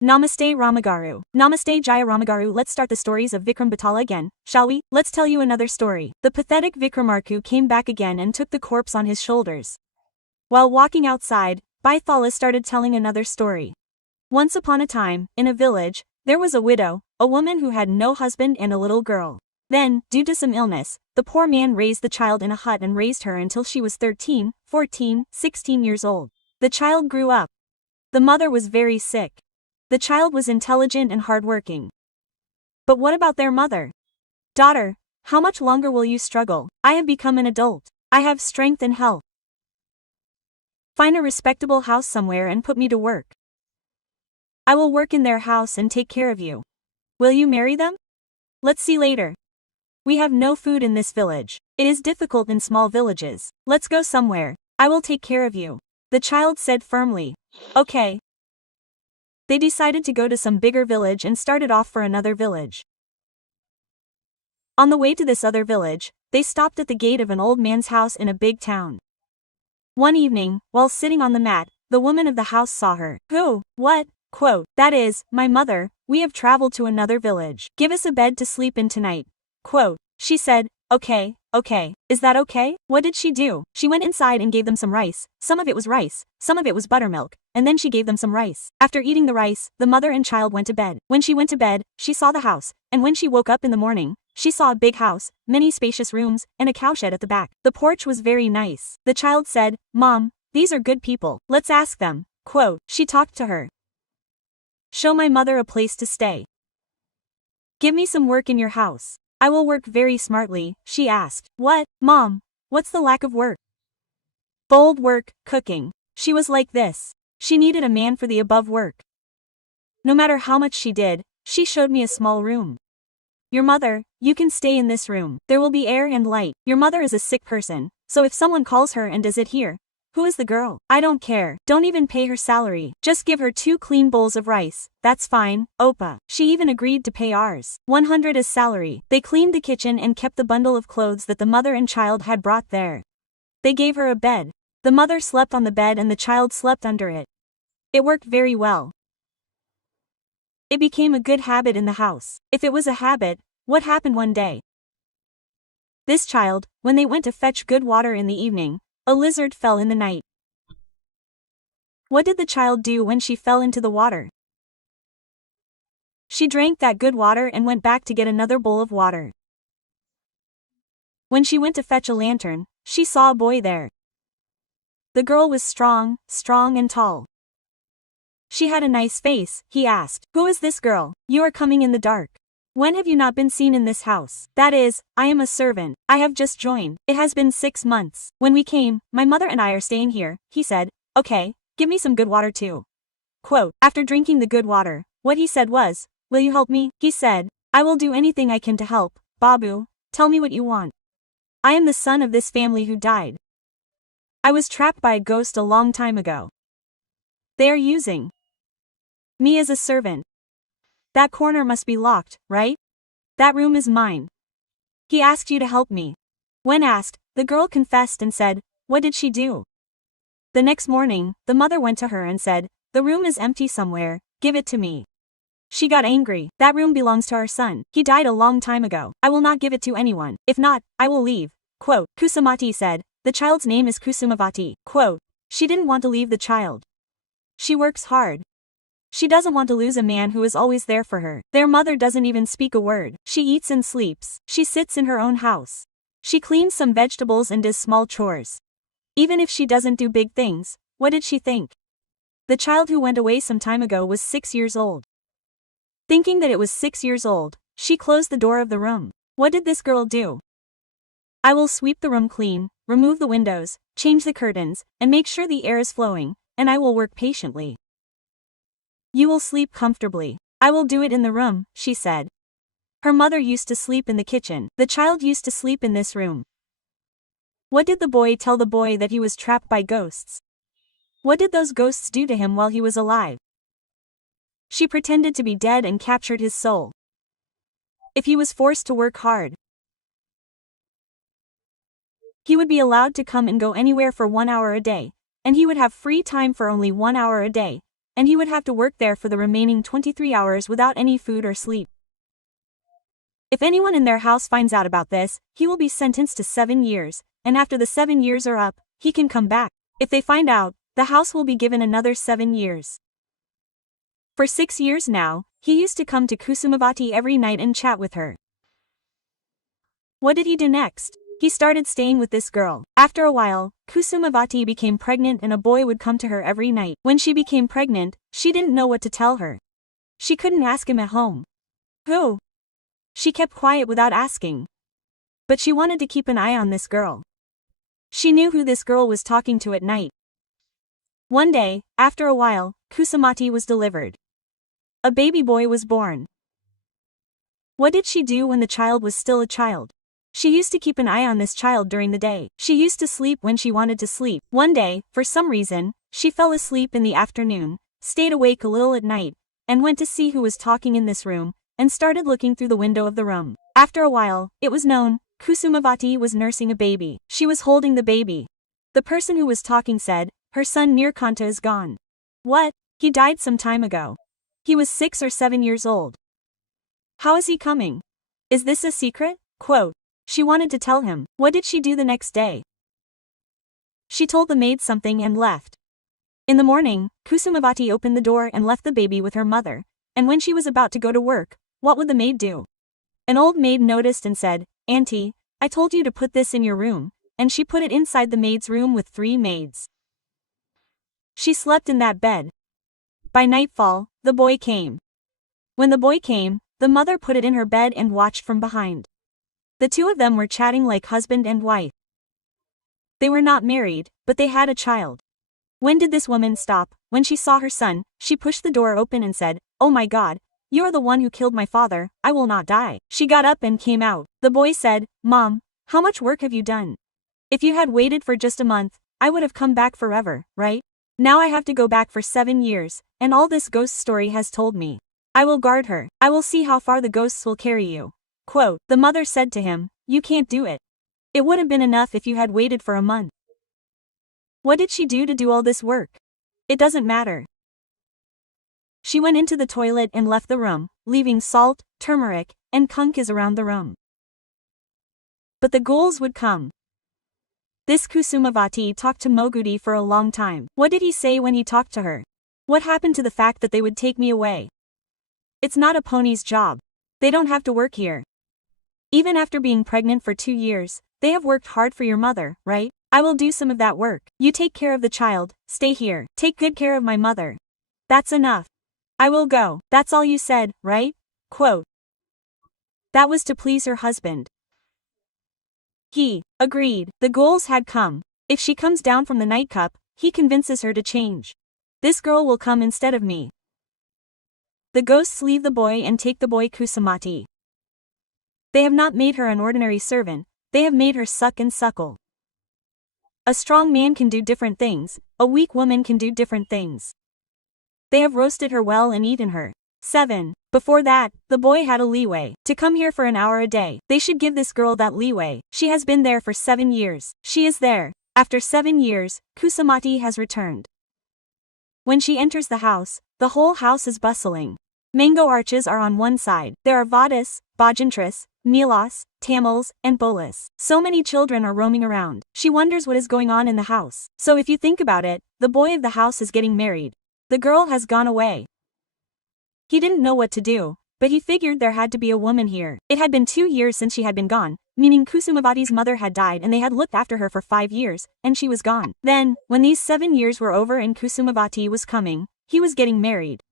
Namaste Ramagaru. Namaste Jaya Ramagaru. Let's start the stories of Vikramabhethala again, shall we? Let's tell you another story. The pathetic Vikramarku came back again and took the corpse on his shoulders. While walking outside, Baithala started telling another story. Once upon a time, in a village, there was a widow, a woman who had no husband and a little girl. Then, due to some illness, the poor man raised the child in a hut and raised her until she was 13, 14, 16 years old. The child grew up. The mother was very sick. The child was intelligent and hardworking. But what about their mother? Daughter, how much longer will you struggle? I have become an adult. I have strength and health. Find a respectable house somewhere and put me to work. I will work in their house and take care of you. Will you marry them? Let's see later. We have no food in this village. It is difficult in small villages. Let's go somewhere. I will take care of you. The child said firmly. Okay. They decided to go to some bigger village and started off for another village. On the way to this other village, they stopped at the gate of an old man's house in a big town. One evening, while sitting on the mat, the woman of the house saw her. Who? What? Quote, that is, my mother, we have traveled to another village. Give us a bed to sleep in tonight. Quote, she said, okay. Is that okay? What did she do? She went inside and gave them some rice. Some of it was rice, some of it was buttermilk, and then she gave them some rice. After eating the rice, the mother and child went to bed. When she went to bed, she saw the house, and when she woke up in the morning, she saw a big house, many spacious rooms, and a cowshed at the back. The porch was very nice. The child said, Mom, these are good people. Let's ask them. Quote, she talked to her. Show my mother a place to stay. Give me some work in your house. I will work very smartly, she asked. What? Mom, what's the lack of work? Bold work, cooking. She was like this. She needed a man for the above work. No matter how much she did, she showed me a small room. Your mother, you can stay in this room. There will be air and light. Your mother is a sick person, so if someone calls her and does it here, who is the girl? I don't care. Don't even pay her salary. Just give her 2 clean bowls of rice. That's fine, Opa. She even agreed to pay ours 100 as salary. They cleaned the kitchen and kept the bundle of clothes that the mother and child had brought there. They gave her a bed. The mother slept on the bed and the child slept under it. It worked very well. It became a good habit in the house. If it was a habit, what happened one day? This child, when they went to fetch good water in the evening, a lizard fell in the night. What did the child do when she fell into the water? She drank that good water and went back to get another bowl of water. When she went to fetch a lantern, she saw a boy there. The girl was strong and tall. She had a nice face. He asked, Who is this girl? You are coming in the dark. When have you not been seen in this house? That is, I am a servant. I have just joined. It has been 6 months. When we came, my mother and I are staying here. He said, okay, give me some good water too. Quote, after drinking the good water, what he said was, will you help me? He said, I will do anything I can to help. Babu, tell me what you want. I am the son of this family who died. I was trapped by a ghost a long time ago. They are using me as a servant. That corner must be locked, right? That room is mine. He asked you to help me. When asked, the girl confessed and said, what did she do? The next morning, the mother went to her and said, the room is empty somewhere, give it to me. She got angry. That room belongs to our son. He died a long time ago. I will not give it to anyone. If not, I will leave. Quote, Kusamati said, the child's name is Kusumavati. Quote, she didn't want to leave the child. She works hard. She doesn't want to lose a man who is always there for her. Their mother doesn't even speak a word. She eats and sleeps. She sits in her own house. She cleans some vegetables and does small chores. Even if she doesn't do big things, what did she think? The child who went away some time ago was 6 years old. Thinking that it was 6 years old, she closed the door of the room. What did this girl do? I will sweep the room clean, remove the windows, change the curtains, and make sure the air is flowing, and I will work patiently. You will sleep comfortably. I will do it in the room, she said. Her mother used to sleep in the kitchen. The child used to sleep in this room. What did the boy tell the boy that he was trapped by ghosts? What did those ghosts do to him while he was alive? She pretended to be dead and captured his soul. If he was forced to work hard, he would be allowed to come and go anywhere for 1 hour a day, and he would have free time for only 1 hour a day, and he would have to work there for the remaining 23 hours without any food or sleep. If anyone in their house finds out about this, he will be sentenced to 7 years, and after the 7 years are up, he can come back. If they find out, the house will be given another 7 years. For 6 years now, he used to come to Kusumavati every night and chat with her. What did he do next? He started staying with this girl. After a while, Kusumavati became pregnant and a boy would come to her every night. When she became pregnant, she didn't know what to tell her. She couldn't ask him at home. Who? She kept quiet without asking. But she wanted to keep an eye on this girl. She knew who this girl was talking to at night. One day, after a while, Kusumati was delivered. A baby boy was born. What did she do when the child was still a child? She used to keep an eye on this child during the day. She used to sleep when she wanted to sleep. One day, for some reason, she fell asleep in the afternoon, stayed awake a little at night, and went to see who was talking in this room, and started looking through the window of the room. After a while, it was known, Kusumavati was nursing a baby. She was holding the baby. The person who was talking said, her son Nirkanta is gone. What? He died some time ago. He was 6 or 7 years old. How is he coming? Is this a secret? Quote. She wanted to tell him. What did she do the next day? She told the maid something and left. In the morning, Kusumavati opened the door and left the baby with her mother, and when she was about to go to work, what would the maid do? An old maid noticed and said, Auntie, I told you to put this in your room, and she put it inside the maid's room with 3 maids. She slept in that bed. By nightfall, the boy came. When the boy came, the mother put it in her bed and watched from behind. The two of them were chatting like husband and wife. They were not married, but they had a child. When did this woman stop? When she saw her son, she pushed the door open and said, Oh my God, you are the one who killed my father, I will not die. She got up and came out. The boy said, Mom, how much work have you done? If you had waited for just a month, I would have come back forever, right? Now I have to go back for 7 years, and all this ghost story has told me. I will guard her. I will see how far the ghosts will carry you. Quote, the mother said to him, You can't do it. It would have been enough if you had waited for a month. What did she do to do all this work? It doesn't matter. She went into the toilet and left the room, leaving salt, turmeric, and kunkis around the room. But the ghouls would come. This Kusumavati talked to Mogudi for a long time. What did he say when he talked to her? What happened to the fact that they would take me away? It's not a pony's job. They don't have to work here. Even after being pregnant for 2 years, they have worked hard for your mother, right? I will do some of that work. You take care of the child, stay here. Take good care of my mother. That's enough. I will go. That's all you said, right? Quote. That was to please her husband. He agreed. The ghouls had come. If she comes down from the nightcap, he convinces her to change. This girl will come instead of me. The ghosts leave the boy and take the boy Kusumati. They have not made her an ordinary servant, they have made her suck and suckle. A strong man can do different things, a weak woman can do different things. They have roasted her well and eaten her. 7. Before that, the boy had a leeway to come here for an hour a day. They should give this girl that leeway. She has been there for 7 years. She is there. After 7 years, Kusumati has returned. When she enters the house, the whole house is bustling. Mango arches are on one side. There are Vadis, Bhajantris, Nilas, Tamils, and Bolas. So many children are roaming around. She wonders what is going on in the house. So if you think about it, the boy of the house is getting married. The girl has gone away. He didn't know what to do, but he figured there had to be a woman here. It had been 2 years since she had been gone, meaning Kusumavati's mother had died and they had looked after her for 5 years, and she was gone. Then, when these 7 years were over and Kusumavati was coming, he was getting married.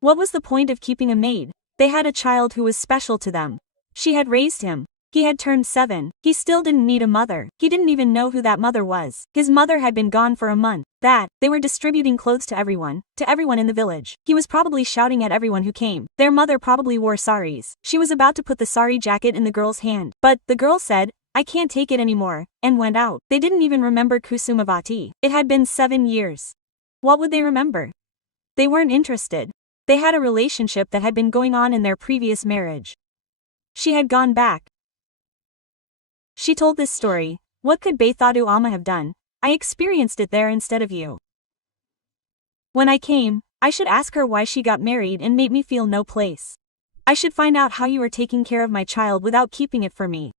What was the point of keeping a maid? They had a child who was special to them. She had raised him. He had turned 7. He still didn't need a mother. He didn't even know who that mother was. His mother had been gone for a month. They were distributing clothes to everyone in the village. He was probably shouting at everyone who came. Their mother probably wore saris. She was about to put the sari jacket in the girl's hand. But, the girl said, I can't take it anymore, and went out. They didn't even remember Kusumavati. It had been 7 years. What would they remember? They weren't interested. They had a relationship that had been going on in their previous marriage. She had gone back. She told this story. What could Bethadu Amma have done? I experienced it there instead of you. When I came, I should ask her why she got married and made me feel no place. I should find out how you are taking care of my child without keeping it for me.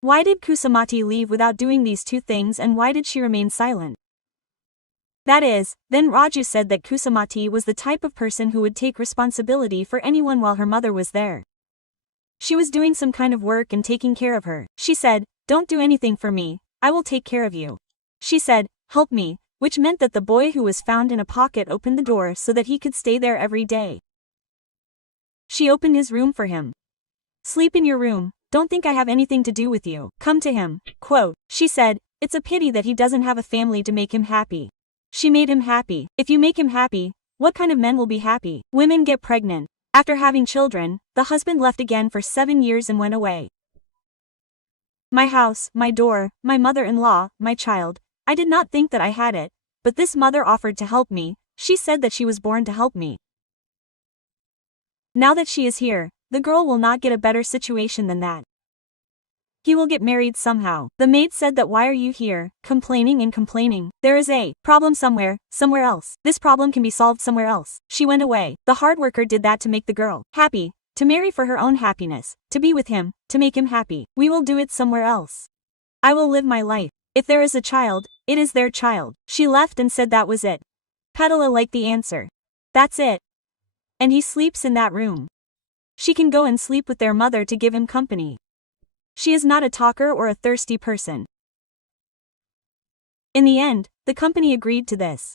Why did Kusamati leave without doing these two things, and why did she remain silent? That is, then Raju said that Kusamati was the type of person who would take responsibility for anyone while her mother was there. She was doing some kind of work and taking care of her. She said, "Don't do anything for me, I will take care of you." She said, "Help me," which meant that the boy who was found in a pocket opened the door so that he could stay there every day. She opened his room for him. "Sleep in your room, don't think I have anything to do with you, come to him." Quote, she said, "It's a pity that he doesn't have a family to make him happy." She made him happy. If you make him happy, what kind of men will be happy? Women get pregnant. After having children, the husband left again for 7 years and went away. My house, my door, my mother-in-law, my child. I did not think that I had it, but this mother offered to help me. She said that she was born to help me. Now that she is here, the girl will not get a better situation than that. He will get married somehow. The maid said that why are you here, complaining and complaining? There is a problem somewhere else. This problem can be solved somewhere else. She went away. The hard worker did that to make the girl happy, to marry for her own happiness, to be with him, to make him happy. We will do it somewhere else. I will live my life. If there is a child, it is their child. She left and said that was it. Petala liked the answer. That's it. And he sleeps in that room. She can go and sleep with their mother to give him company. She is not a talker or a thirsty person. In the end, the company agreed to this.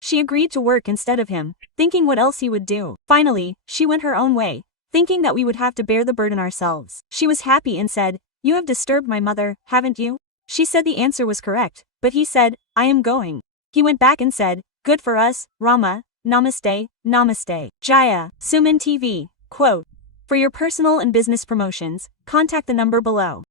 She agreed to work instead of him, thinking what else he would do. Finally, she went her own way, thinking that we would have to bear the burden ourselves. She was happy and said, "You have disturbed my mother, haven't you?" She said the answer was correct, but he said, "I am going." He went back and said, "Good for us, Rama, namaste, namaste. Jaya, SumanTV. Quote. For your personal and business promotions, contact the number below.